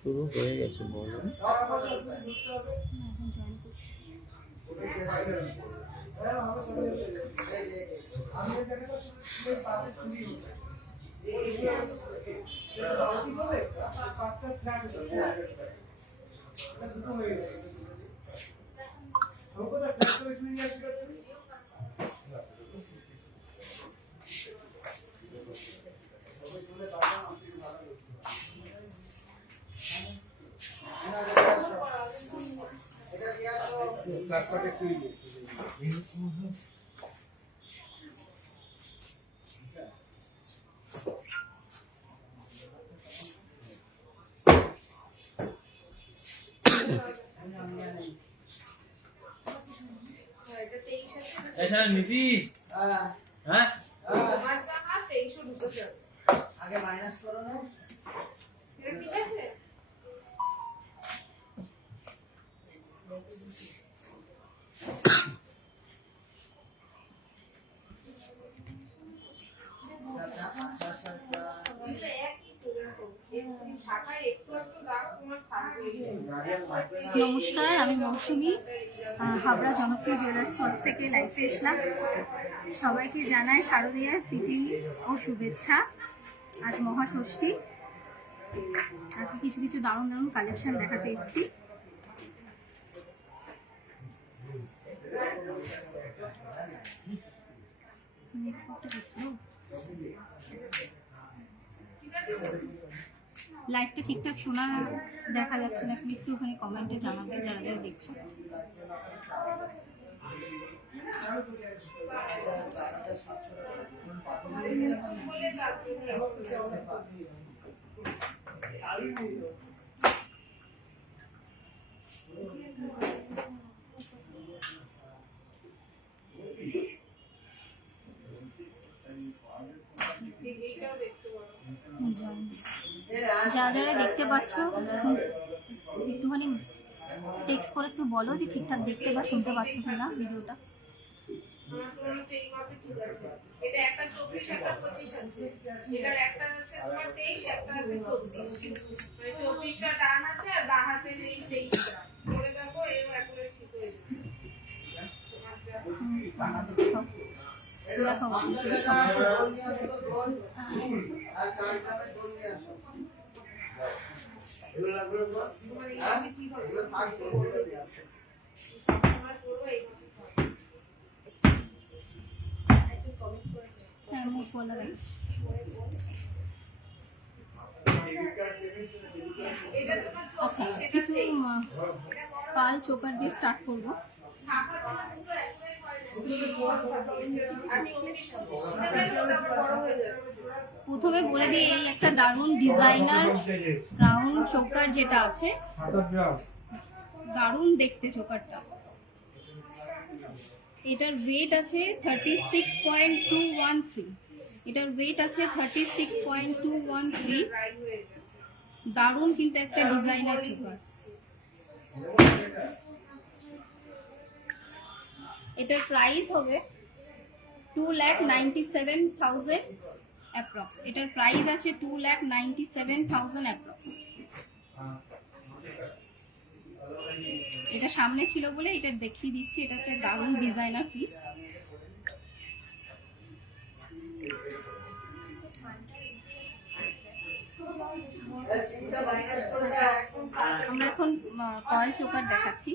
শুরু হয়ে গেছে বলো। ऐसा नीति हाँ आगे माइनस करो ना ठीक है নমস্কার, আমি মৌসুমী হাবড়া জনপ্রিয় জুয়েলার্স স্থল থেকে লাইভে এসলাম। সবাইকে জানাই শারদীয়ার প্রীতি ও শুভেচ্ছা। আজ মহাষষ্ঠী। আজকে কিছু কিছু দারুণ দারুণ কালেকশন দেখাতে এসেছি। লাইভটা ঠিকঠাক শোনা দেখা যাচ্ছে না, একটু ওখানে কমেন্টে জানাবে যারা যারা দেখছো। যারা যারা দেখতে পাচ্ছ একটুখানি টেক্সট করে একটু বলো যে ঠিকঠাক দেখতে বা শুনতে পাচ্ছ কিনা ভিডিওটা। এটা একটা 24 একটা 25 আছে, এটার একটা আছে তোমার 23 একটা আছে 24, মানে 24টা ডান হাতে আর বাঁ হাতে এই 23টা বলে দেখো এই একবারে ঠিক হয়ে যাবে। দেখো আর চারটা মে দোল নিয়ে আসো এগুলো লাগবে না তোমার এই ঠিক হবে এগুলো থাক করে দিয়ে আসো তোমার পুরো এই হ্যাঁ মুখ বলা যায়। আচ্ছা, কিছু পাল চোকার দিয়ে স্টার্ট করবো। প্রথমে বলে দিই, এই একটা দারুণ ডিজাইনার রাউন্ড চোকার যেটা আছে, দারুণ দেখতে চোকারটা। এটার ওয়েট আছে 36.213। এটার ওয়েট আছে 36.213। দারুণ কিন্তু একটা ডিজাইনার চোকার। এটার প্রাইস হবে 2,97,000 অ্যাপ্রক্স। এটার প্রাইস আছে 2,97,000 অ্যাপ্রক্স। এটা সামনে ছিল বলে এটা দেখিয়ে দিচ্ছি। এটা একটা দারুণ ডিজাইনার পিস। আমরা এখন কয়েল চোকার দেখাচ্ছি।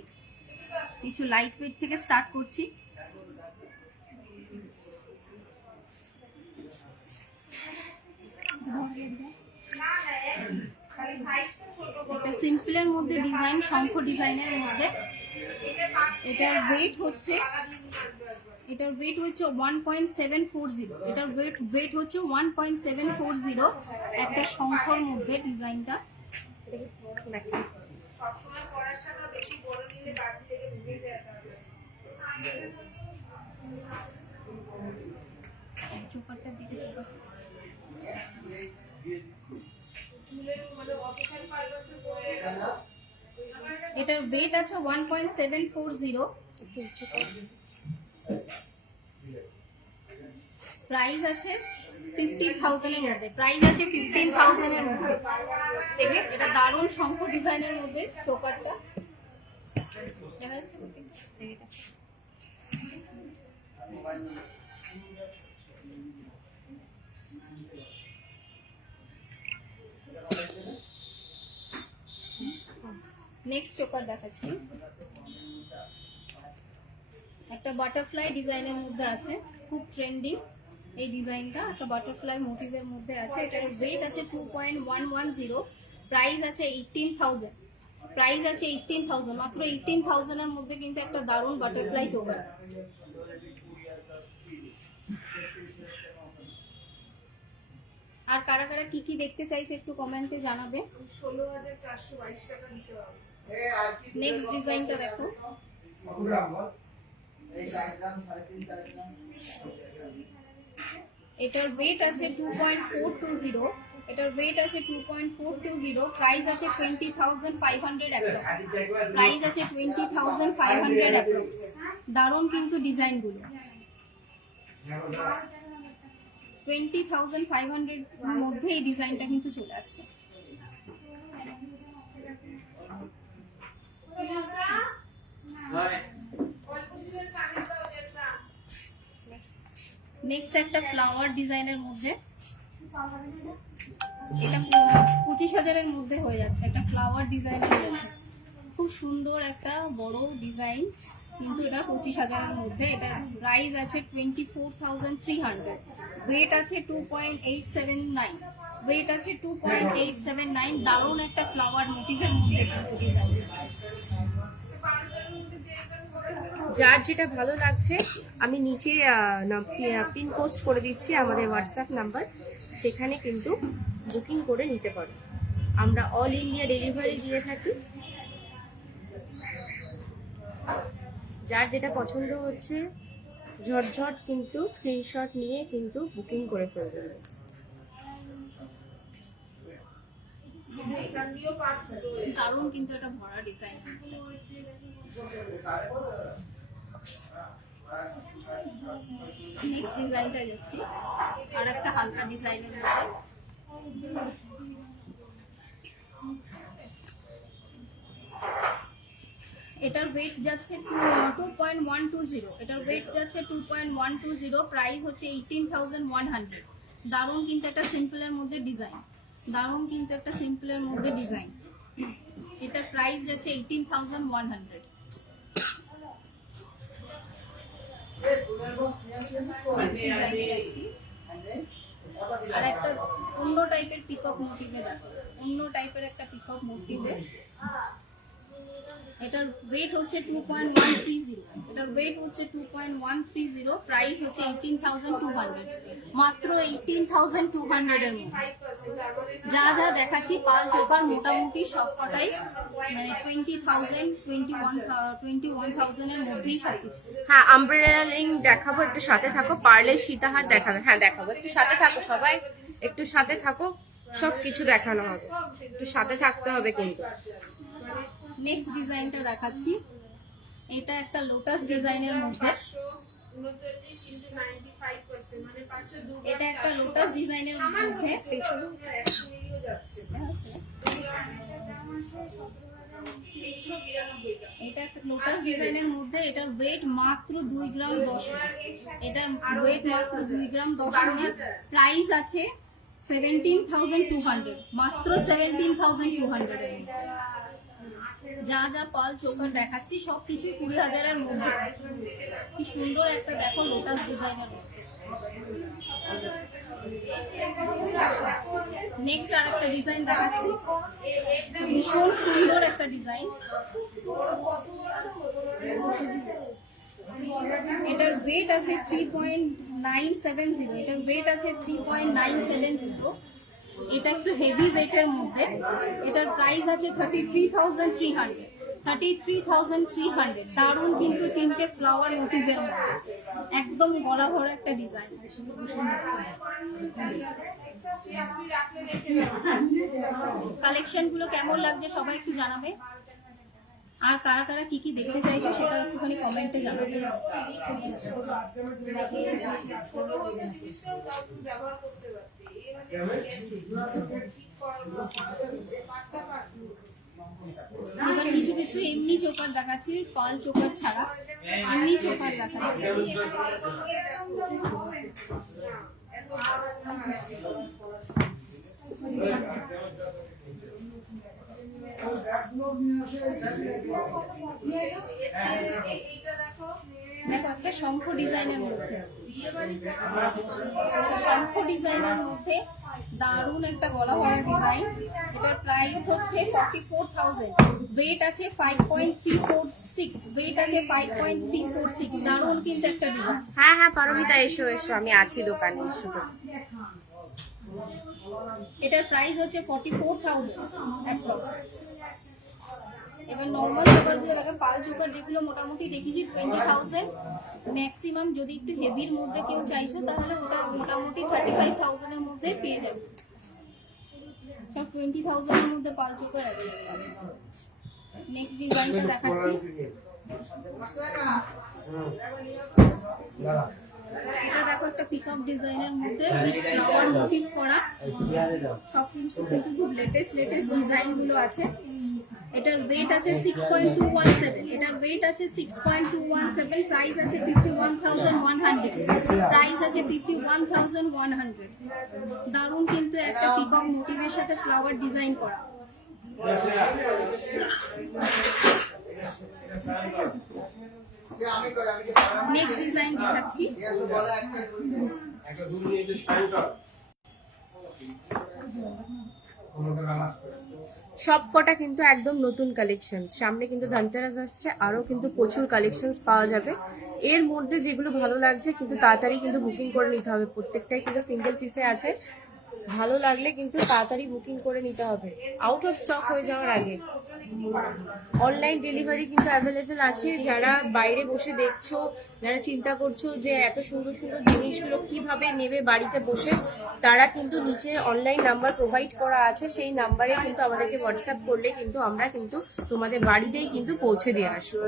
কিছু লাইট ওয়েট থেকে স্টার্ট করছি। একটা সিম্পলের মধ্যে ডিজাইন, শঙ্খ ডিজাইনের মধ্যে। এটার ওয়েট হচ্ছে 1.740। এটার ওয়েট হচ্ছে 1.740। একটা শঙ্খর মধ্যে ডিজাইনটা। সবসময় পড়াশোনা বেশি বড় নিলে বাড়ি থেকে ভুলে যায়। চোকারটার দিকে এটার ওয়েট আছে 1.740, প্রাইস আছে 50,000 এর মধ্যে, প্রাইস আছে 15,000 এর মধ্যে। দেখে এটা দারুণ শঙ্খ ডিজাইনের মধ্যে চোকারটা দেখা যাচ্ছে। এটা নেক্সট চোকার দেখাচ্ছি, একটা বাটারফ্লাই ডিজাইনের মধ্যে আছে, খুব ট্রেন্ডিং এই ডিজাইনটা, একটা বাটারফ্লাই মোটিভের মধ্যে আছে। এটার ওয়েট আছে 2.110, প্রাইস আছে 18,000, প্রাইস আছে 18,000, মাত্র 18,000 এর মধ্যে কিন্তু একটা দারুণ বাটারফ্লাই চোকার। আর কারা কারা কি কি দেখতে চাইছে একটু কমেন্টে জানাবে। 16,422 টাকা দিতে হবে। নেক্সট ডিজাইনটা দেখো, এটার ওয়েট আছে 2.420, এটার ওয়েট আছে 2.420, প্রাইস আছে 20,500 অ্যাপ্রক্স, প্রাইস আছে 20,500 অ্যাপ্রক্স। দারুণ কিন্তু ডিজাইনগুলো, 20,500 এর মধ্যে এই ডিজাইনটা কিন্তু চলে আসছে। নেক্সট একটা ফ্লাওয়ার ডিজাইনের মধ্যে, এটা 25,000 এর মধ্যে হয়ে যাচ্ছে, একটা ফ্লাওয়ার ডিজাইনের মধ্যে খুব সুন্দর একটা বড় ডিজাইন, কিন্তু এটা 25,000 এর মধ্যে। এটার প্রাইস আছে 24,300, ওয়েট আছে 2.879, ওয়েট আছে 2.879। দারুণ একটা ফ্লাওয়ার মোটিভের মধ্যে কিন্তু ডিজাইন। যার যেটা ভালো লাগছে আমি নিচে পিন পোস্ট করে দিচ্ছি আমাদের হোয়াটসঅ্যাপ নাম্বার, সেখানে কিন্তু বুকিং করে নিতে পারো। আমরা অল ইন্ডিয়া ডেলিভারি দিয়ে থাকি। যার যেটা পছন্দ হচ্ছে ঝটঝট কিন্তু স্ক্রিনশট নিয়ে কিন্তু বুকিং করে ফেলবে। দারুণ কিন্তু এটা ভরা ডিজাইন। নেক্সট ডিজাইনটা যাচ্ছি, আর একটা হালকা ডিজাইনের মধ্যে, এটার ওয়েট যাচ্ছে 2.120, এটার ওয়েট যাচ্ছে 2.120, প্রাইস হচ্ছে 18,100। দারুণ কিন্তু একটা সিম্পলের মধ্যে ডিজাইন, দারুণ কিন্তু একটা সিম্পলের মধ্যে ডিজাইন। এটার প্রাইস যাচ্ছে 18,100। আর একটা অন্য টাইপের পিকক মোটিভে দেখো, অন্য টাইপের একটা পিকক মোটিভে। এটার ওয়েট হচ্ছে 2.130, এটার ওয়েট হচ্ছে 2.130, প্রাইস হচ্ছে 18,200, মাত্র 18,200 এর মধ্যে। যা যা দেখাচ্ছি পাল চোকার মোটামুটি সবকটাই মানে 20,000, 21,000 এর মধ্যেই সবকিছু। হ্যাঁ, আমব্রেলা রিং দেখাবো, একটু সাথে থাকো। পার্লের সীতাহার দেখাবে, হ্যাঁ দেখাবো, একটু সাথে থাকো সবাই, একটু সাথে থাকো, সব কিছু দেখানো হবে, একটু সাথে থাকতে হবে কিন্তু। নেক্সট ডিজাইনটা দেখাচ্ছি, এটা একটা লোটাস ডিজাইনের মধ্যে, এটা একটা লোটাস ডিজাইনের মধ্যে, এটা একটা লোটাস ডিজাইনের মধ্যে। এটার ওয়েট মাত্র 2 গ্রাম 10, এটার ওয়েট মাত্র 2 গ্রাম 10। প্রাইস আছে 17,200, মাত্র 17,200 এর মধ্যে। যা যা পাল চোকার দেখাচ্ছি সবকিছুই 20,000 এর মধ্যে। কি সুন্দর একটা দেখো লোটাস ডিজাইনের মধ্যে। নেক্সট আর একটা ডিজাইন দেখাচ্ছি, ভীষণ সুন্দর একটা ডিজাইন। এটার ওয়েট আছে 3.970, এটার ওয়েট আছে 3.970। এটা একটু হেভি ওয়েটের মধ্যে। এটার প্রাইস আছে 33,300, 33,300। দারুণ কিন্তু তিনটে ফ্লাওয়ার মোটিভের মধ্যে, একদম গলা ভরা একটা ডিজাইন। কালেকশন গুলো কেমন লাগছে সবাই একটু জানাবে। আর কারা কারা কি কি দেখতে চাইছো সেটা একটুখানি কমেন্টে জানাবে। ছোট হতে জিনিসটাও তাও তুমি ব্যবহার করতে পারতে। ঠিক করো পাটটা পাটলো। এবার কিছু কিছু এমনি চোকার দেখাচ্ছি, পাল চোকার ছাড়া এমনি চোকার দেখাচ্ছি। দেখো একটা শঙ্খ ডিজাইনের মধ্যে, শঙ্খ ডিজাইনের মধ্যে দারুণ একটা গলা হওয়ার ডিজাইন। এটার প্রাইস হচ্ছে 44,000, ওয়েট আছে 5.346, ওয়েট আছে 5.346। দারুণ কিন্তু একটা ডিজাইন। হ্যাঁ হ্যাঁ পারমিতা, এসো এসো, আমি আছি দোকানে, এসো তো। এটার প্রাইস হচ্ছে 44,000 অ্যাপ্রক্স। এবার নর্মাল চোকারগুলো দেখো, পাল চোকার যেগুলো মোটামুটি দেখেছি 20,000 ম্যাক্সিমাম। যদি একটু হেভির মধ্যে কেউ চাইছো তাহলে ওটা মোটামুটি 35,000 এর মধ্যে পেয়ে যাবে। সব 20,000 এর মধ্যে পাল চোকার অ্যাভেলেবল আছে। নেক্সট ডিজাইনটা দেখাচ্ছি। এটা দেখো একটা পিকআপ ডিজাইনের মধ্যে উইথ ফ্লাওয়ার মোটিভ করা, সব কিছু কিন্তু খুব লেটেস্ট ডিজাইন গুলো আছে। এটার ওয়েট আছে 6.217, এটার ওয়েট আছে 6.217, প্রাইস আছে 51,100, প্রাইস আছে 51,100। দারুণ কিন্তু একটা পিকক মোটিভের সাথে ফ্লাওয়ার ডিজাইন করা। নেক্সট ডিজাইন দেখাচ্ছি। সব কটা কিন্তু একদম নতুন কালেকশন। সামনে কিন্তু ধনতেরাস আসছে, আরো কিন্তু প্রচুর কালেকশন পাওয়া যাবে। এর মধ্যে যেগুলো ভালো লাগছে কিন্তু তাড়াতাড়ি কিন্তু বুকিং করে নিতে হবে। প্রত্যেকটাই কিন্তু সিঙ্গেল পিসে আছে, ভালো লাগলে কিন্তু তাড়াতাড়ি বুকিং করে নিতে হবে, আউট অফ স্টক হয়ে যাওয়ার আগে। অনলাইন ডেলিভারি কিন্তু অ্যাভেলেবেল আছে। যারা বাইরে বসে দেখছো, যারা চিন্তা করছো যে এত সুন্দর সুন্দর জিনিসগুলো কিভাবে নেবে বাড়িতে বসে, তারা কিন্তু নিচে অনলাইন নাম্বার প্রোভাইড করা আছে। সেই নাম্বারে কিন্তু আমাদেরকে হোয়াটসঅ্যাপ করলে কিন্তু আমরা কিন্তু তোমাদের বাড়িতেই কিন্তু পৌঁছে দিয়ে আসবো।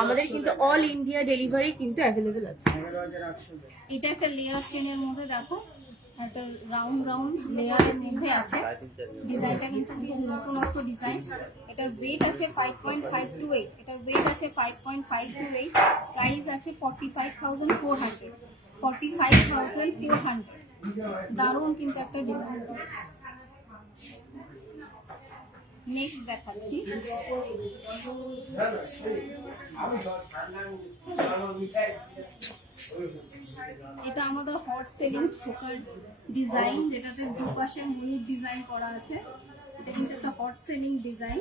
আমাদের কিন্তু অল ইন্ডিয়া ডেলিভারি কিন্তু অ্যাভেলেবেল আছে। এটা একটা লেয়ার চেনের মধ্যে দেখো, একটা রাউন্ড লেয়ারের মধ্যে আছে। ডিজাইনটা কিন্তু খুব নতুনত্ব ডিজাইন। এটার ওয়েট আছে 5.528, এটার ওয়েট আছে 5.528, প্রাইস আছে 45,400, 45,400। দারুণ কিন্তু একটা ডিজাইন। নেক্সট দেখাচ্ছি। এটা আমাদের হট সেলিং চোকার ডিজাইন, যেটাতে দুপাশে ময়ূর ডিজাইন করা আছে। এটা কিন্তু একটা হট সেলিং ডিজাইন।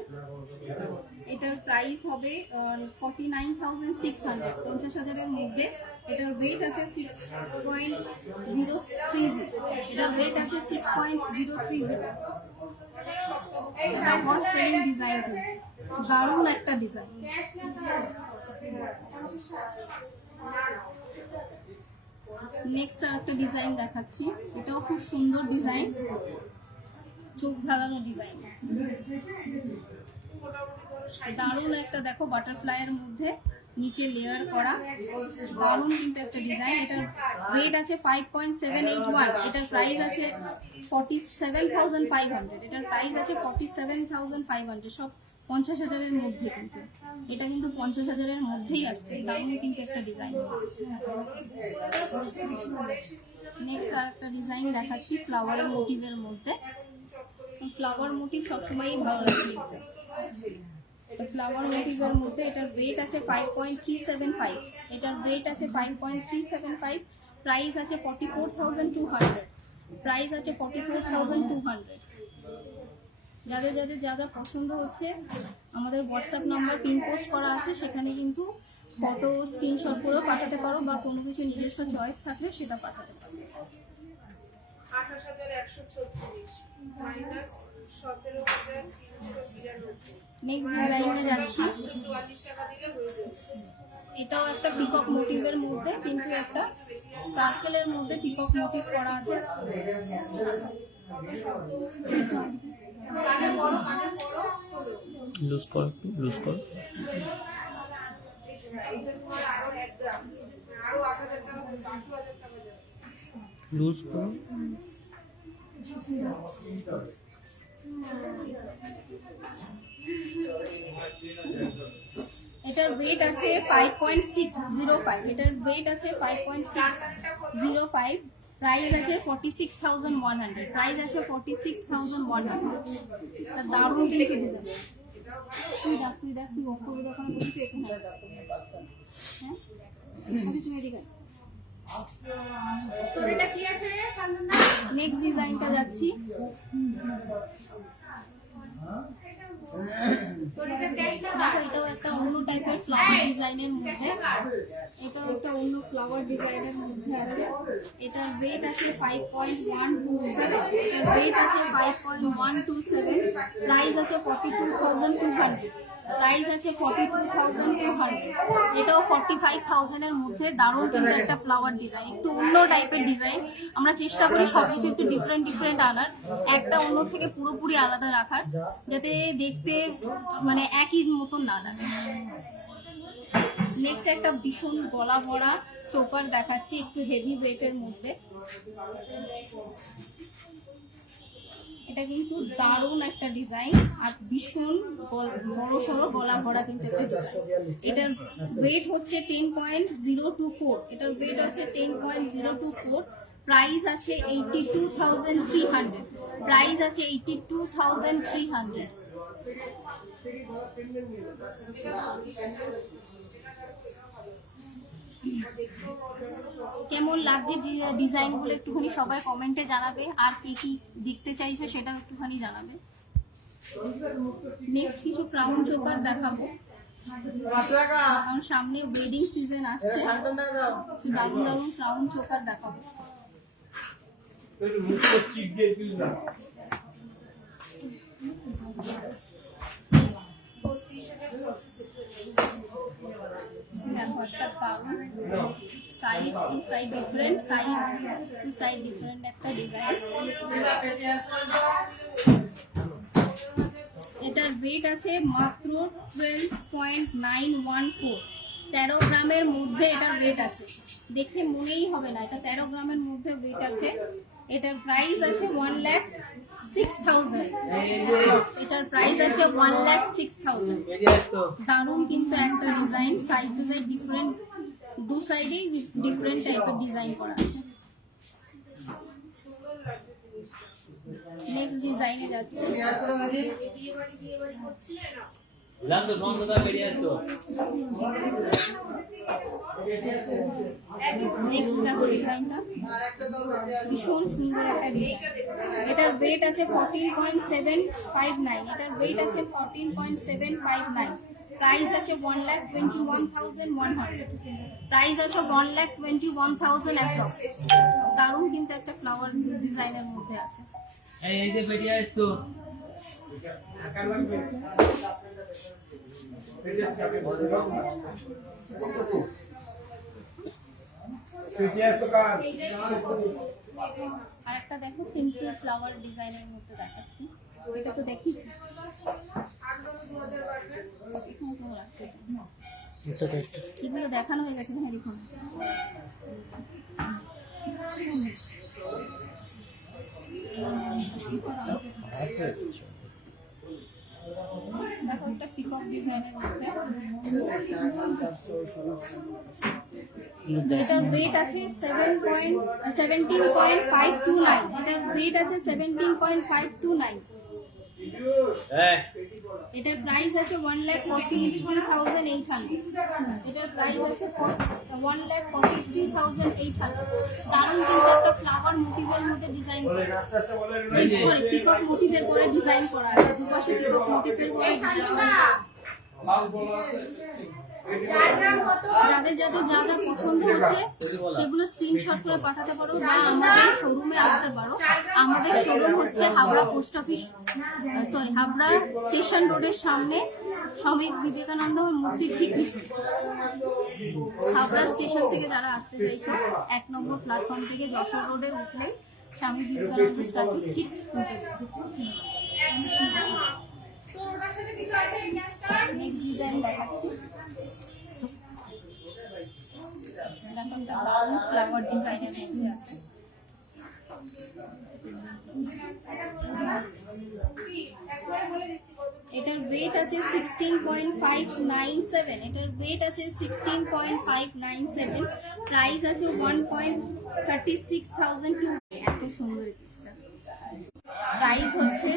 এটার প্রাইস হবে 49,600, 50,000 এর মধ্যে। এটার ওয়েট আছে 6.030, এটার ওয়েট আছে 6.030। এটা হট সেলিং ডিজাইন, দারুণ একটা ডিজাইন। নেক্সট আরেকটা ডিজাইন দেখাচ্ছি। এটাও খুব সুন্দর ডিজাইন, চোখ ধাঁধানো ডিজাইন। দারুণ একটা দেখো বাটারফ্লাইয়ের মধ্যে নিচে লেয়ার করা, দারুণ কিন্তু একটা ডিজাইন। এটার ওয়েট আছে 5.781, এটার প্রাইস আছে 47,500, এটার প্রাইস আছে 47,500। সব 50,000 এর মধ্যে কিন্তু, এটা কিন্তু 50,000 এর মধ্যেই আসছে। দারুণ কিন্তু একটা ডিজাইন। নেক্সট আরেকটা ডিজাইন দেখাচ্ছি ফ্লাওয়ারের মোটিভের মধ্যে। ফ্লাওয়ার মোটিভ সবসময়ই ভালো লাগে দেখতে। ফ্লাওয়ার মোটিভের মধ্যে এটার ওয়েট আছে 5.375, এটার ওয়েট আছে 5.375, প্রাইস আছে 44,200, প্রাইস আছে 44,200। যাদের যা যা পছন্দ হচ্ছে আমাদের হোয়াটসঅ্যাপ নাম্বার পিন পোস্ট করা আছে, সেখানে কিন্তু ফটো স্ক্রিনশট করেও পাঠাতে পারো, বা কোনো কিছু নিজস্ব চয়েস থাকলে সেটা পাঠাতে পারো। 28,136 মাইনাস 17,392। নেক্সট ডিজাইনে যাচ্ছি। 44 টাকা দিলে হয়ে যাবে। এটাও একটা পিকক মোটিভের মধ্যে, কিন্তু একটা সার্কেলের মধ্যে পিকক মোটিভ করা আছে। লুজ করো, একটু লুজ করো। এইটা তোমার আরো 1 গ্রাম, আরো 8,000 টাকা, 5,000 টাকা যাবে। লুজ করো। এটার ওয়েট আছে 5.605, এটার ওয়েট আছে 5.605, প্রাইস আছে 46,100, প্রাইস আছে 46,100। তা দারুণ কিন্তু ডিজাইন। তুই দেখ তুই অক্ষর দোকানে বলি তুই এখানে হ্যাঁ তুমি এদিকে। তোর এটা কি আছে রে শান্তনদা? নেক্সট ডিজাইনটা যাচ্ছি। তোর এটা টেস্ট না দেখো এটাও একটা অন্য টাইপের ফ্লাওয়ার ডিজাইনের মধ্যে, এটাও একটা অন্য ফ্লাওয়ার ডিজাইনের মধ্যে আছে। এটার ওয়েট আছে 5.127, এটার ওয়েট আছে 5.127, প্রাইস আছে 42,200, প্রাইস আছে 42,200। এটাও 45,000 এর মধ্যে। দারুণ কিন্তু একটা ফ্লাওয়ার ডিজাইন, একটু অন্য টাইপের ডিজাইন। আমরা চেষ্টা করি সবকিছু একটু ডিফারেন্ট আনার, একটা অন্য থেকে পুরোপুরি আলাদা রাখার, যাতে দেখতে মানে একই মতন না লাগে। নেক্সট একটা ভীষণ গলা ভরা চোকার দেখাচ্ছি, একটু হেভি ওয়েটের মধ্যে। এটা কিন্তু দারুণ একটা ডিজাইন আর ভীষণ বড় সড়ো গলা ভরা কিন্তু একটা ডিজাইন। এটার ওয়েট হচ্ছে 10.024, এটার ওয়েট আছে 10.024, প্রাইস আছে 82,300, প্রাইস আছে 82,300। কেমন লাগছে ডিজাইনগুলো একটুখানি সবাই কমেন্টে জানাবে, আর কি কি দেখতে চাইছো সেটাও একটুখানি জানাবে। নেক্সট কিছু ক্রাউন চোকার দেখাবো, কারণ সামনে ওয়েডিং সিজন আসছে। দারুণ দারুণ ক্রাউন চোকার দেখাবো। দেখো একটা দারুণ সাইড টু সাইড ডিফারেন্ট, একটা ডিজাইন। এটার ওয়েট আছে মাত্র 12.914, 13 গ্রামের মধ্যে এটার ওয়েট আছে। দেখে মনেই হবে না এটা 13 গ্রামের মধ্যে ওয়েট আছে। এটার প্রাইস আছে 1,06,000, এটার প্রাইস আছে 1,06,000। দারুণ কিন্তু একটা design, side to side different, দু সাইডেই ডিফারেন্ট টাইপের ডিজাইন করা আছে। নেক্সট ডিজাইনে যাচ্ছে। নেক্সট দেখো ডিজাইনটা, ভীষণ সুন্দর একটা ডিজাইন। এটার ওয়েট আছে 14.759, এটার ওয়েট আছে 14.759, প্রাইস আছে 1,21,100, প্রাইস আছে 1,21,000 অ্যাপ্রক্স। দারুণ কিন্তু একটা ফ্লাওয়ার ডিজাইনের মধ্যে আছে। এই যে বেরিয়ে আসতো আর একটা দেখো সিম্পল ফ্লাওয়ার ডিজাইনের মধ্যে দেখাচ্ছি, এটা তো দেখিয়েছি। এগুলো দেখানো হয়ে গেছে, হ্যাঁ দেখুন। দেখো একটা পিকক ডিজাইনের মধ্যে, এটার ওয়েট আছে 17.529, এটার ওয়েট আছে 17.529। এটার প্রাইস আছে 1,43,800, এটার প্রাইস আছে 1,43,800। দারুণ কিন্তু একটা ফ্লাওয়ার মোটিভের মধ্যে ডিজাইন করা, সরি পিকক মোটিভের করে ডিজাইন করা আছে, দুপাশে পিকক মোটিভের করে ডিজাইন করা। যাদের যাদের যা যা পছন্দ হচ্ছে সেগুলো স্ক্রিনশট করে পাঠাতে পারো বা আমাদের শোরুমে আসতে পারো। আমাদের শোরুম হচ্ছে Habra post office, Habra station রোডের সামনে, স্বামী বিবেকানন্দ মূর্তির ঠিক হাবড়া স্টেশন থেকে যারা আসতে চাইছে 1 নম্বর প্ল্যাটফর্ম থেকে যশোর রোডে উঠলে স্বামী বিবেকানন্দ স্ট্যাচু ঠিক উঠে। নেক্সট ডিজাইন দেখাচ্ছি। দেখুন ফ্লাওয়ার ডিজাইনের মধ্যে আছে। এটার ওয়েট আছে 16.597, এটার ওয়েট আছে 16.597, প্রাইস আছে 1,36,200। এত সুন্দর পিসটা, প্রাইস হচ্ছে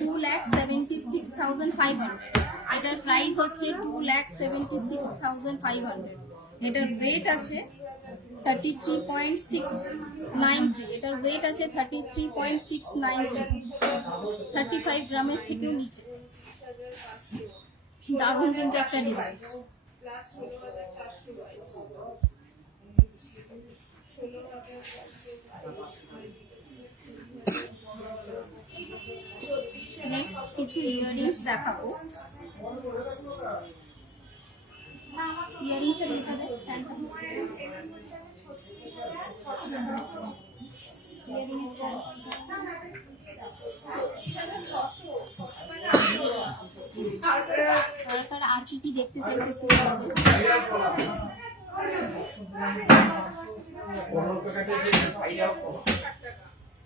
2,76,500। এটার প্রাইস হচ্ছে 2,76,500। এটার ওয়েট আছে 33.693, এটার ওয়েট আছে 33.693, 35 গ্রামের থেকেও নিচে। দারুণ কিন্তু একটা ডিজাইন। নেক্সট কিছু ইয়াররিংস দেখাবো। ইয়াররিংস এর ভিতরে স্ট্যান্ড আর কি কি দেখতে চাই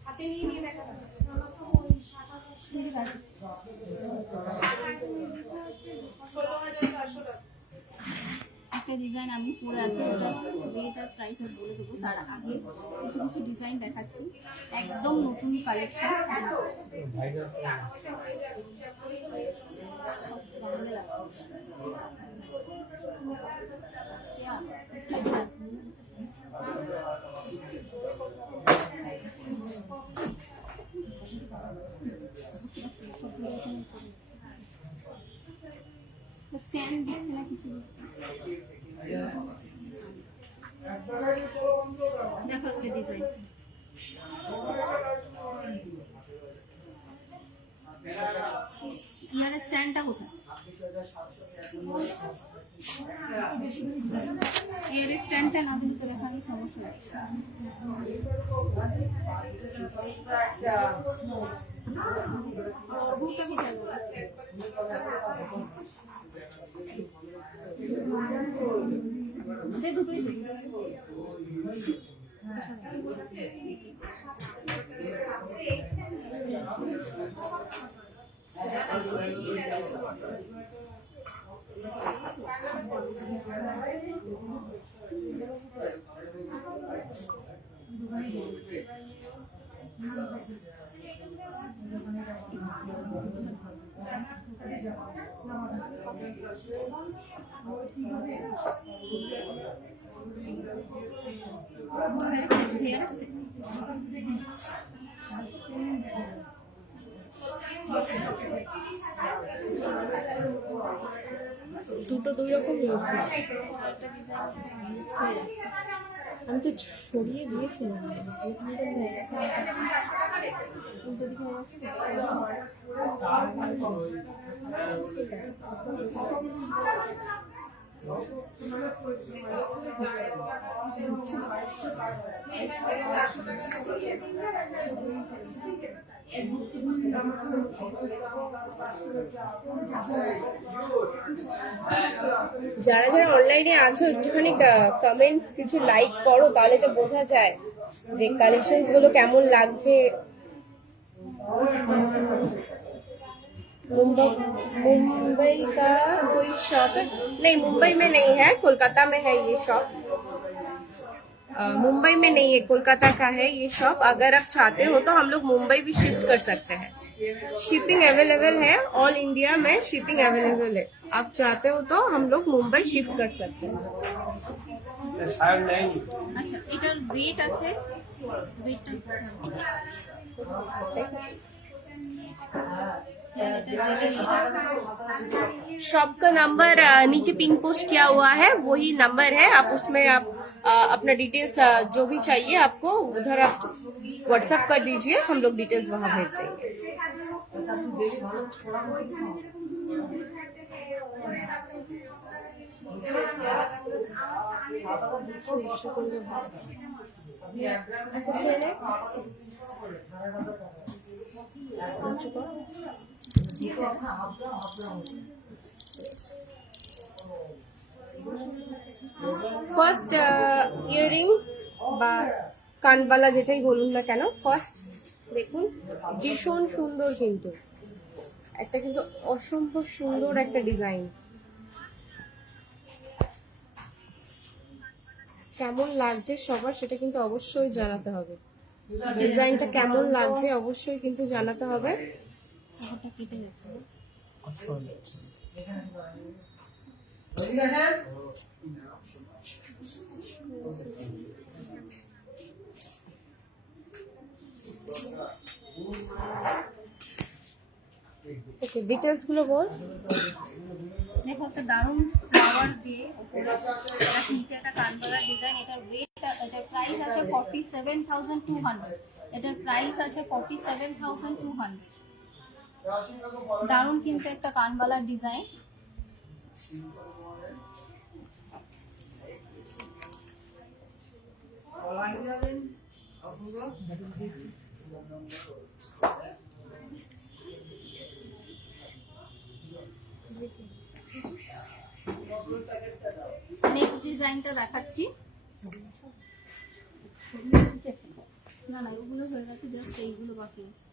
হাতে নিয়ে দেখা একটা ডিজাইন আমি পরে আছে, ওটার প্রাইস আমি বলে দেবো। তার আগে কিছু কিছু ডিজাইন দেখাচ্ছি, একদম নতুন কালেকশন। স্ট্যান্ড দিচ্ছে না কিছু। দেখো একটা ডিজাইন, ইয়ারের স্ট্যান্ডটা কোথায়? ইয়ারের স্ট্যান্ডটা না দিলে তো দেখার সমস্যা হচ্ছে। দুটো দুই রকম রয়েছে, আমি তো সরিয়ে দিয়েছিলাম। যারা যারা অনলাইনে আছো একটুখানি কমেন্টস কিছু লাইক করো, তাহলে তো বোঝা যায় যে কালেকশনস গুলো কেমন লাগছে। मुंबई का कोई शॉप है? नहीं, मुंबई में नहीं है, कोलकाता में है ये शॉप। मुंबई में नहीं है, कोलकाता का है ये शॉप। अगर आप चाहते हो तो हम लोग मुंबई भी शिफ्ट कर सकते हैं। शिपिंग अवेलेबल है, ऑल इंडिया में शिपिंग अवेलेबल है। आप चाहते हो तो हम लोग मुंबई शिफ्ट कर सकते हैं। আচ্ছা, এটার ওয়েট আছে, शॉप का नंबर नीचे पिन पोस्ट किया हुआ है, वही नंबर है। आप उसमें आप अपना डिटेल्स जो भी चाहिए आपको उधर आप व्हाट्सएप कर दीजिए, हम लोग डिटेल्स वहां भेज देंगे। ফার্স্ট ইয়ারিং বা কানবালা যেটাই বলুন না কেন, ফার্স্ট দেখুন ভীষণ সুন্দর, কিন্তু একটা কিন্তু অসম্ভব সুন্দর একটা ডিজাইন। কেমন লাগছে সবার সেটা কিন্তু অবশ্যই জানাতে হবে। ডিজাইনটা কেমন লাগছে অবশ্যই কিন্তু জানাতে হবে। ওকে, ডিটেলস গুলো বল। দেখো একটা দারুণ ফ্লাওয়ার দিয়ে উপরে প্লাস নিচে একটা কানবালা ডিজাইন। এটার ওয়েট, এটার প্রাইস আছে 47,200। এটার প্রাইস আছে 47,200। দারুণ কিন্তু একটা কানবালার ডিজাইন। নেক্সট ডিজাইনটা দেখাচ্ছি। না না, ওগুলো হয়ে গেছে, জাস্ট এইগুলো বাকি আছে।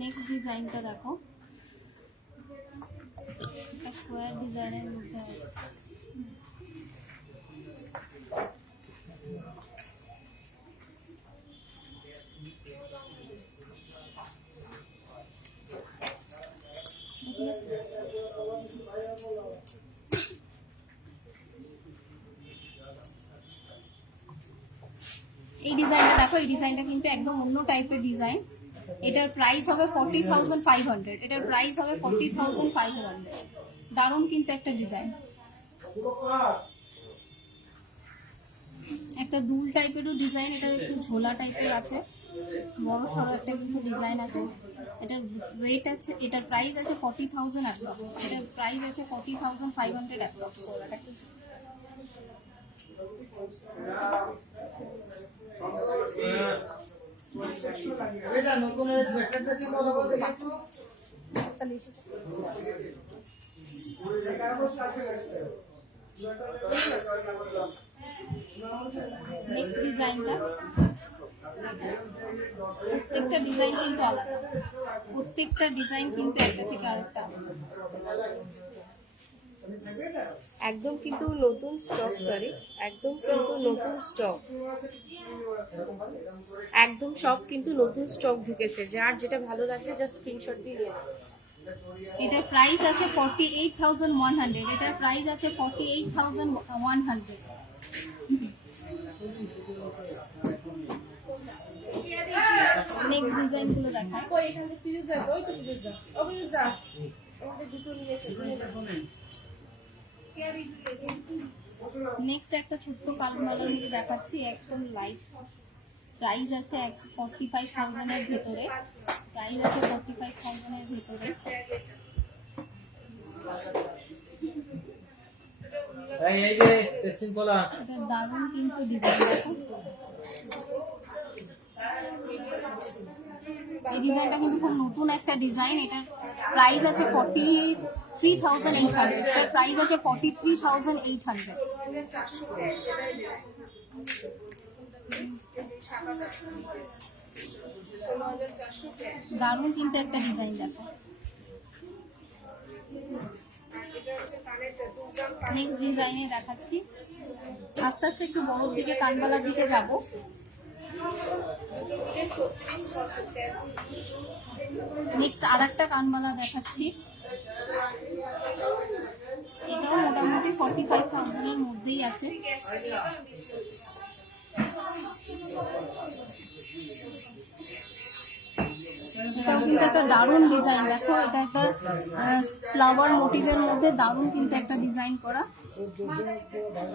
নেক্সট ডিজাইনটা দেখো, স্কোয়ার ডিজাইনের মধ্যে এই ডিজাইনটা দেখো। এই ডিজাইনটা কিন্তু একদম অন্য টাইপের ডিজাইন। এটার প্রাইস হবে 40,500। এটার প্রাইস হবে 40,500। দারুণ কিন্তু একটা ডিজাইন, একটা দুল টাইপেরও ডিজাইন। এটা একটু ঝোলা টাইপের আছে, বড় সড়ো একটা কিন্তু ডিজাইন আছে। এটার ওয়েট আছে, এটার প্রাইস আছে 40,000 অ্যাপ্রক্স। এটার প্রাইস আছে 40,500 অ্যাপ্রক্স। নেক্সট ডিজাইনটা, প্রত্যেকটা ডিজাইন কিন্তু আলাদা, প্রত্যেকটা ডিজাইন কিন্তু একটা থেকে আরেকটা। একদম কিন্তু নতুন স্টক, সরি একদম কিন্তু নতুন স্টক, একদম সব কিন্তু নতুন স্টক ঢুকেছে। যার যেটা ভালো লাগছে জাস্ট স্ক্রিনশট দিয়ে নিয়ে নাও। এটার প্রাইস আছে 48,100। এটার প্রাইস আছে 48,100। নেক্সট ডিজাইন গুলো দেখায়। নেক্সট একটা ছোট্ট কালমালার মধ্যে দেখাচ্ছি, একদম লাইট। প্রাইস আছে 45,000 এর ভিতরে। প্রাইস আছে 45,000 এর ভিতরে। এই যে টেস্টিং কলা এটা দারুণ কিন্তু ডিজাইন দেখো। এই ডিজাইনটা কিন্তু খুব নতুন একটা ডিজাইন। এটার প্রাইস আছে 43,800। এটার প্রাইস আছে 43,800। দারুণ কিন্তু একটা ডিজাইন দেখো। নেক্সট ডিজাইনে দেখাচ্ছি। আস্তে আস্তে একটু বড়র দিকে, কানবালার দিকে যাব। নেক্সট আর একটা কানবালা দেখাচ্ছি। এটাও মোটামুটি 45,000 এর মধ্যেই আছে। এটাও কিন্তু একটা দারুণ ডিজাইন দেখো। এটা একটা ফ্লাওয়ার মোটিভের মধ্যে দারুণ কিন্তু একটা ডিজাইন করা।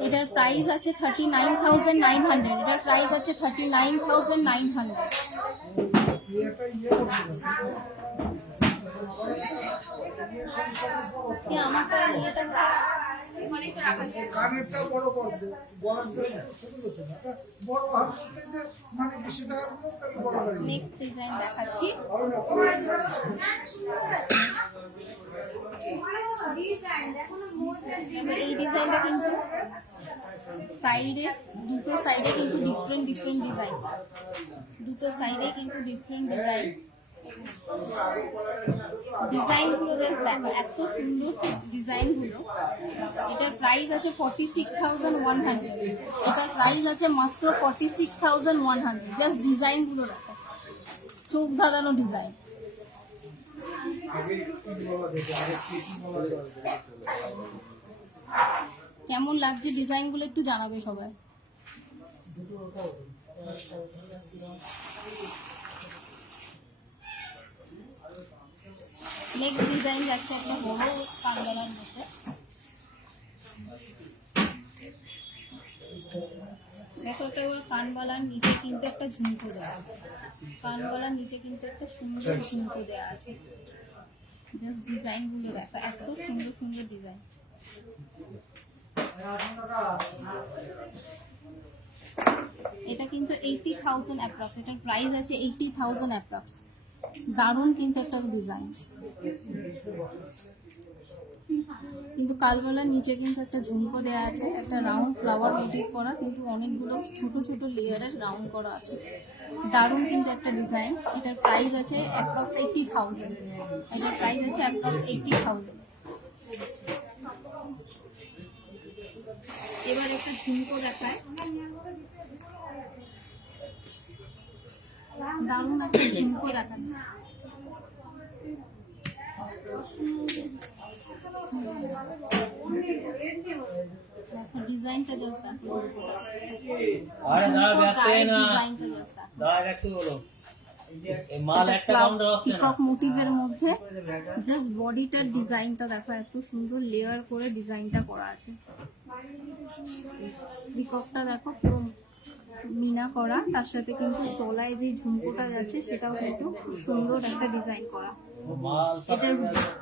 এটার প্রাইস আছে 39,900। এটার প্রাইস আছে 39,900। আমারটা অনেকটা রাখা যায়। কানেরটা বড় করছে, গলার ছোট করছে না, এটা বড় হাত করতে যে মানে বেশি টাকার মতো তাহলে বড় গাড়ি নেক্সট ডিজাইন দেখাচ্ছি। এই ডিজাইনটা কিন্তু সাইডে, দুটো সাইডে কিন্তু ডিফারেন্ট ডিজাইন, দুটো সাইডে কিন্তু ডিফারেন্ট ডিজাইনগুলো জাস্ট দেখো, এত সুন্দর ডিজাইনগুলো। এটার প্রাইস আছে 46,100, এটার প্রাইস আছে মাত্র 46,100। জাস্ট ডিজাইনগুলো দেখো, চোখ ধাঁধানো ডিজাইন। কেমন লাগছে ডিজাইনগুলো একটু জানাবে সবাই। নেক্সট ডিজাইন যাচ্ছে একটা বড় কানগলার মধ্যে। দেখো একটা কানবালার নিচে কিন্তু একটা ঝুমকো দেওয়া আছে, কানবালার নিচে কিন্তু একটা সুন্দর ঝুমকো দেওয়া আছে। জাস্ট ডিজাইনগুলো দেখো, এত সুন্দর সুন্দর ডিজাইন। এটা কিন্তু 80,000 অ্যাপ্রক্স, এটার প্রাইস আছে 80,000 অ্যাপ্রক্স। দারুণ কিন্তু একটা ডিজাইন, কিন্তু কালবেলার নিচে কিন্তু একটা ঝুমকো দেওয়া আছে, একটা রাউন্ড ফ্লাওয়ার মোটিভ করা, কিন্তু অনেকগুলো ছোট ছোট লেয়ারের রাউন্ড করা আছে। দারুণ কিন্তু একটা ডিজাইন। এটার প্রাইস আছে অ্যাপ্রক্স 80,000, এটার প্রাইস আছে অ্যাপ্রক্স 80,000। এবার একটা ঝুমকো দেখায়, দারুণ একটা ঝুমকো দেখাচ্ছে। ডিজাইনটা জাস্ট দেখো, আরে দাঁড়া ব্যস্ত না, ডিজাইনটা জাস্ট দেখো। দাঁড়া একটু বলো, এই মাল একটা কাউন্টার হচ্ছে না। পিকক মোটিভের মধ্যে জাস্ট বডিটার ডিজাইনটা দেখো, এত সুন্দর লেয়ার করে ডিজাইনটা করা আছে। পিককটা দেখো পুরো মিনা করা, তার সাথে কিন্তু তলায় যে ঝুমকোটা যাচ্ছে সেটাও কিন্তু খুব সুন্দর একটা ডিজাইন করা। মাল এটার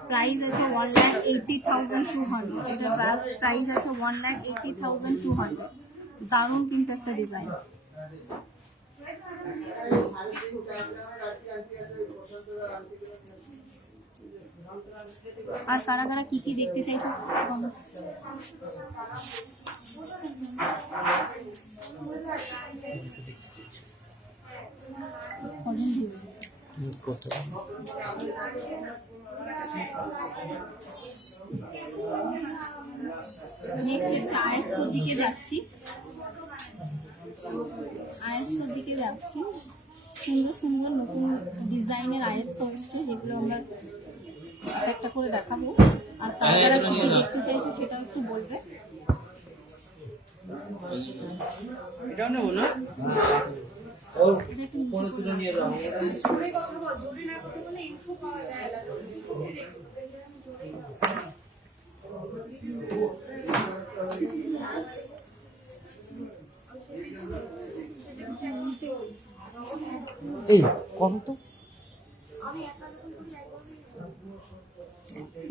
প্রাইস আছে 1,80,200, এটার প্রাইস আছে 1,80,200। দারুণ কিন্তু একটা ডিজাইন। আর কারা কারা কি কি দেখতে চাইছো কত নেক্সট একটা আয়েস্কোর দিকে যাচ্ছি, আয়েস্কোর দিকে যাচ্ছি। সুন্দর সুন্দর নতুন ডিজাইনের আয়েস্কো এসছে, যেগুলো আমরা একটা করে দেখাবো। আর তারা কি দেখতে চাইছো সেটাও একটু বলবে। এটাও নেবো না, ও ফোনে তুলে নিয়ে যাও। জোরে কথা বল, জোরে না কথা বলে ইনফো পাওয়া যায় না। এই কম তো।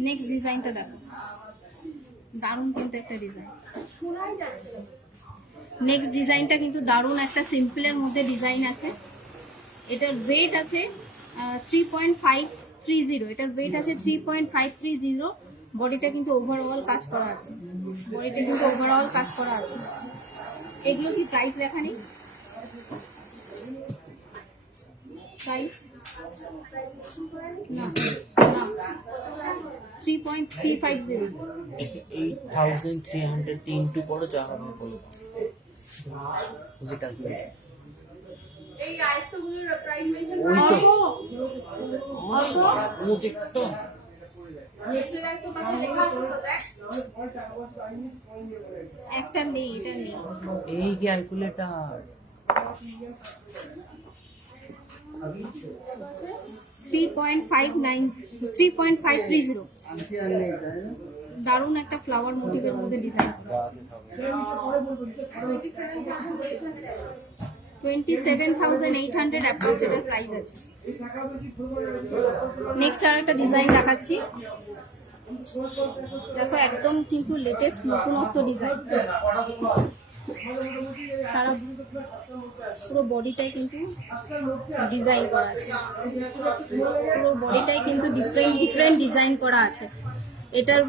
নেক্সট ডিজাইনটা দেখো, দারুণ কিন্তু একটা ডিজাইন। নেক্সট ডিজাইনটা কিন্তু দারুণ একটা সিম্পলের মধ্যে ডিজাইন আছে। এটার ওয়েট আছে 3.530, এটার ওয়েট আছে 3.530। বডিটা কিন্তু ওভারঅল কাজ করা আছে, বডিটা কিন্তু ওভারঅল কাজ করা আছে। এগুলো কি প্রাইস লেখা নেই? প্রাইস না, 3.350। 8,300 ইন্টু করো যা হবে বলে দাও, বুঝে ক্যালকুলেট। এই আইসগুলোর প্রাইস মেনশন ওই করো। তো প্রজেক্টটা নেক্সট আইস তো পাশে লেখা আছে তো দেখ। একটা নেই, এটা নেই। এই ক্যালকুলেটর 3.530। দারুণ একটা ফ্লাওয়ার মোটিভের মধ্যে ডিজাইন। 27,800 অ্যাপ্রক্সিমেট প্রাইস আছে। নেক্সট আর একটা ডিজাইন দেখাচ্ছি। দেখো একদম কিন্তু লেটেস্ট নতুনত্ব ডিজাইন। সারা পুরো বডিটাই কিন্তু ডিজাইন করা আছে, পুরো বডিটাই কিন্তু ডিফারেন্ট ডিজাইন করা আছে। এটার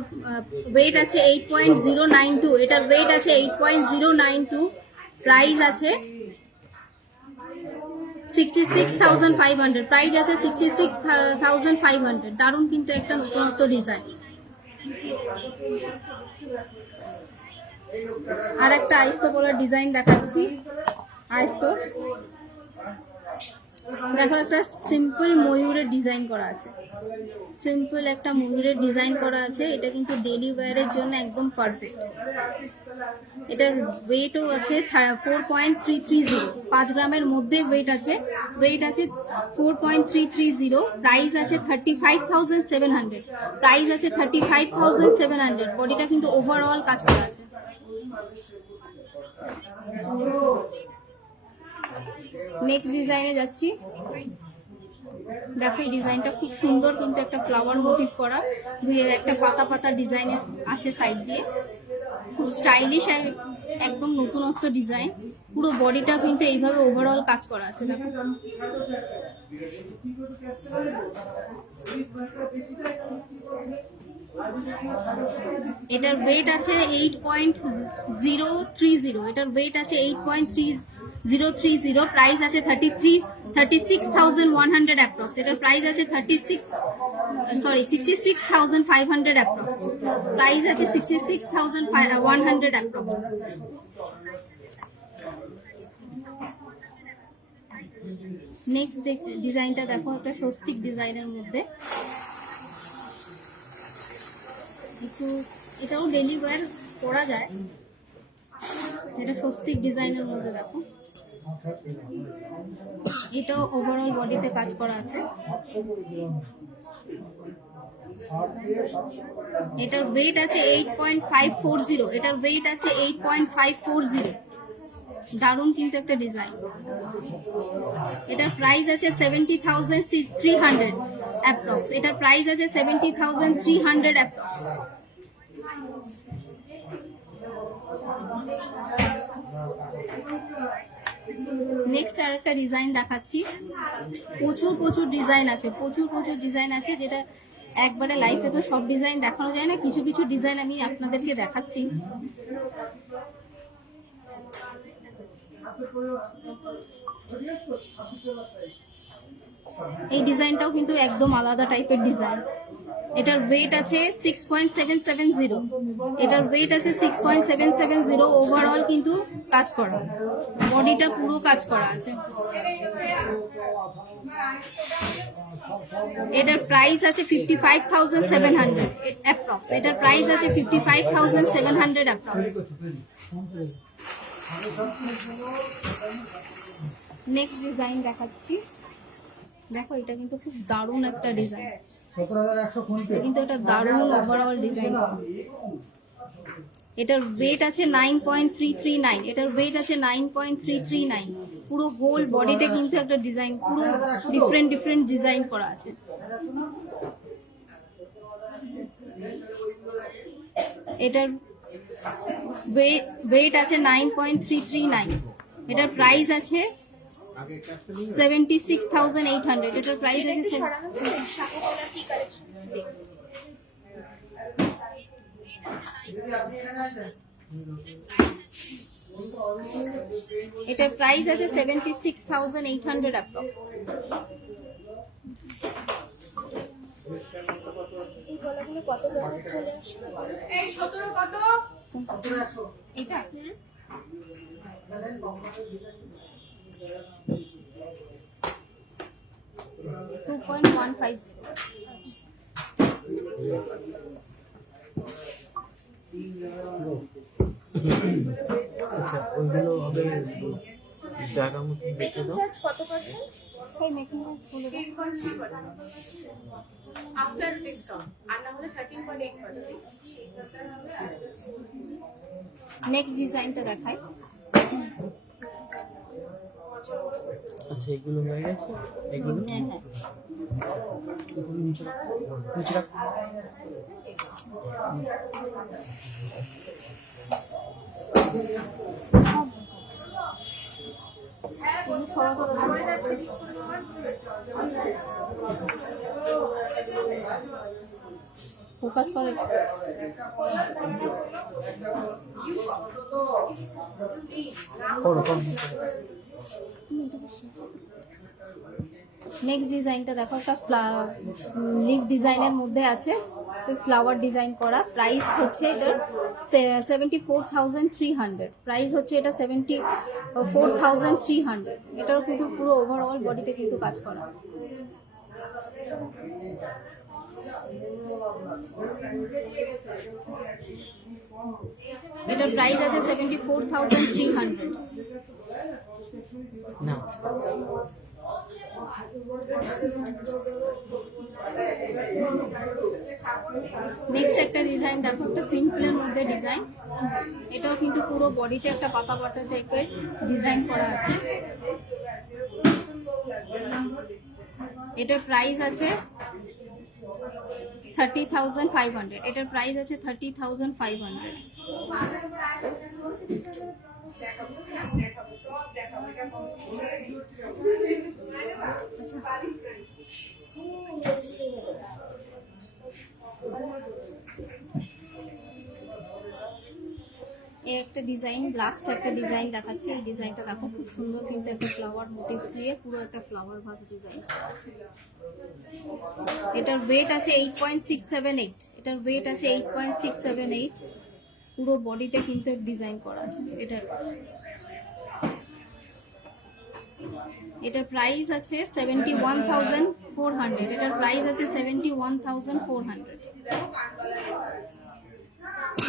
ওয়েট আছে 8.092, এটার ওয়েট আছে 8.092, প্রাইস আছে 66,500, প্রাইস আছে 66,500। দারুণ কিন্তু একটা নতুনত্ব ডিজাইন। আর একটা আইস্তো পলার ডিজাইন দেখাচ্ছি। আইস্তো দেখো একটা সিম্পল ময়ূরের ডিজাইন করা আছে, সিম্পল একটা ময়ূরের ডিজাইন করা আছে। এটা কিন্তু ডেলি ওয়্যারের জন্য একদম পারফেক্ট। এটার ওয়েটও আছে 4.330, 5 গ্রামের মধ্যে ওয়েট আছে। 4.330, প্রাইস আছে 35,700, প্রাইস আছে 35,700। বডিটা কিন্তু ওভারঅল কাজ করা আছে। নেক্সট ডিজাইনে যাচ্ছি। দেখো এই ডিজাইনটা খুব সুন্দর, কিন্তু একটা ফ্লাওয়ার মোটিভ করা, একটা পাতা পাতা ডিজাইন আছে সাইড দিয়ে, খুব স্টাইলিশ, একদম নতুনত্ব ডিজাইন। পুরো বডিটা কিন্তু এইভাবে ওভারঅল কাজ করা আছে। দেখো এটার ওয়েট আছে 8.030, এটার ওয়েট আছে 8.3030, প্রাইস আছে 36,100 অ্যাপ্রক্স। এটার প্রাইস আছে 66,500 অ্যাপ্রক্স, প্রাইস আছে 66,100 অ্যাপ্রক্স। নেক্সট ডিজাইনটা দেখো, একটা স্বস্তিক ডিজাইনের মধ্যে, একটু এটাও ডেলি ওয়্যার করা যায়। এটা স্বস্তিক ডিজাইনের মধ্যে দেখো, এটাও ওভারঅল বডিতে কাজ করা আছে। এটার ওয়েট আছে 8.540, এটার ওয়েট আছে 8.540। দারুণ কিন্তু একটা ডিজাইন। এটার প্রাইস আছে 70,300 অ্যাপ্রক্স, এটার প্রাইস আছে 70,300 অ্যাপ্রক্স। নেক্সট আর একটা ডিজাইন দেখাচ্ছি। প্রচুর ডিজাইন আছে, প্রচুর ডিজাইন আছে, যেটা একবারে লাইফে তো সব ডিজাইন দেখানো যায় না, কিছু কিছু ডিজাইন আমি আপনাদেরকে দেখাচ্ছি। এই ডিজাইনটাও কিন্তু একদম আলাদা টাইপের ডিজাইন। এটার ওয়েট আছে 6.770, এটার ওয়েট আছে 6.770। ওভারঅল কিন্তু কাজ করা, বডিটা পুরো কাজ করা আছে। এটার প্রাইস আছে 55,700 অ্যাপ্রক্স, এটার প্রাইস আছে 55,700 অ্যাপ্রক্স। নেক্সট ডিজাইন দেখাচ্ছি। দেখো এটা কিন্তু খুব দারুণ একটা ডিজাইন, কিন্তু এটা দারুণ ওভারঅল ডিজাইন। এটার ওয়েট আছে 9.339, এটার ওয়েট আছে 9.339। পুরো হোল বডিতে কিন্তু একটা ডিজাইন, পুরো ডিফারেন্ট ডিজাইন করা আছে। এটার ওয়েট আছে 9.339, এটার প্রাইস আছে 76,800, এটার প্রাইস আছে এটার প্রাইস আছে 76,800 অ্যাপ্রক্স। এই 17 কত? এটা 2.150। আচ্ছা ওইগুলো হবে জায়গা মতো বেঁচে দাও। সেই মেকিং চার্জ বলে দাও। 10% আফটার ডিসকাউন্ট, আর না হলে 13.8%। নেক্সট ডিজাইনটা দেখাই। আচ্ছা এগুলো হয়ে গেছে, এগুলো হ্যাঁ হ্যাঁ এগুলো নিচে রাখো, নিচে রাখো। ফোকাস করে। করো করো। নেক্সট ডিজাইনটা দেখো, একটা লিফ ডিজাইনের মধ্যে আছে, ফ্লাওয়ার ডিজাইন করা। প্রাইস হচ্ছে এটার 74,300। প্রাইস হচ্ছে এটা 74,300। এটাও কিন্তু পুরো ওভারঅল বডিতে কিন্তু কাজ করা। এটার প্রাইস আছে 74,300। না নেক্সট একটা ডিজাইন দেখো, একটা সিম্পলের মধ্যে ডিজাইন। এটাও কিন্তু পুরো বডিতে একটা পাতা পাতা টাইপের ডিজাইন করা আছে। এটার প্রাইস আছে 30,500। এটার প্রাইস আছে 30,500। এই একটা ডিজাইন, লাস্ট একটা ডিজাইন দেখাচ্ছি। এই ডিজাইনটা দেখো, খুব সুন্দর কিন্তু একটা ফ্লাওয়ার মোটিভ দিয়ে পুরো একটা ফ্লাওয়ার ভাস ডিজাইন আছে। এটার ওয়েট আছে 8.678। এটার ওয়েট আছে 8.678। পুরো বডিতে কিন্তু ডিজাইন করা আছে। এটার প্রাইস আছে 71,400। এটার প্রাইস আছে 71,400।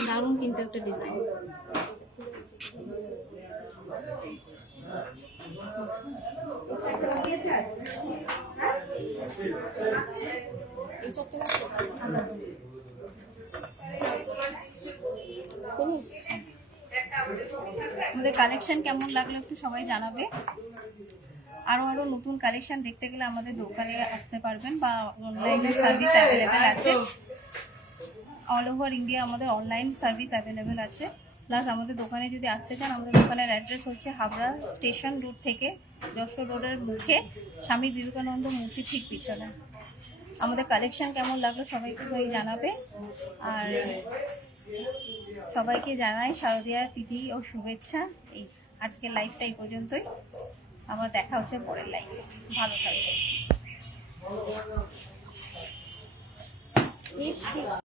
দারুণ কিন্তু একটা ডিজাইন। আমাদের কালেকশন কেমন লাগলো একটু সবাই জানাবে। আরো নতুন কালেকশন দেখতে গেলে আমাদের দোকানে আসতে পারবেন, বা অনলাইনে সার্ভিস অ্যাভেলেবেল আছে। অল ওভার ইন্ডিয়া আমাদের অনলাইন সার্ভিস অ্যাভেলেবেল আছে। প্লাস আমাদের দোকানে যদি আসতে চান, আমাদের দোকানের অ্যাড্রেস হচ্ছে হাবড়া স্টেশন রোড থেকে যশোর রোডের মুখে স্বামী বিবেকানন্দ মূর্তি ঠিক পিছনে। আমাদের কালেকশন কেমন লাগলো সবাইকে জানাবে। আর সবাইকে জানাই শারদীয়ার প্রীতি ও শুভেচ্ছা। এই আজকের লাইভটা এই পর্যন্তই, আবার দেখা হচ্ছে পরের লাইভে। ভালো থাকবেন।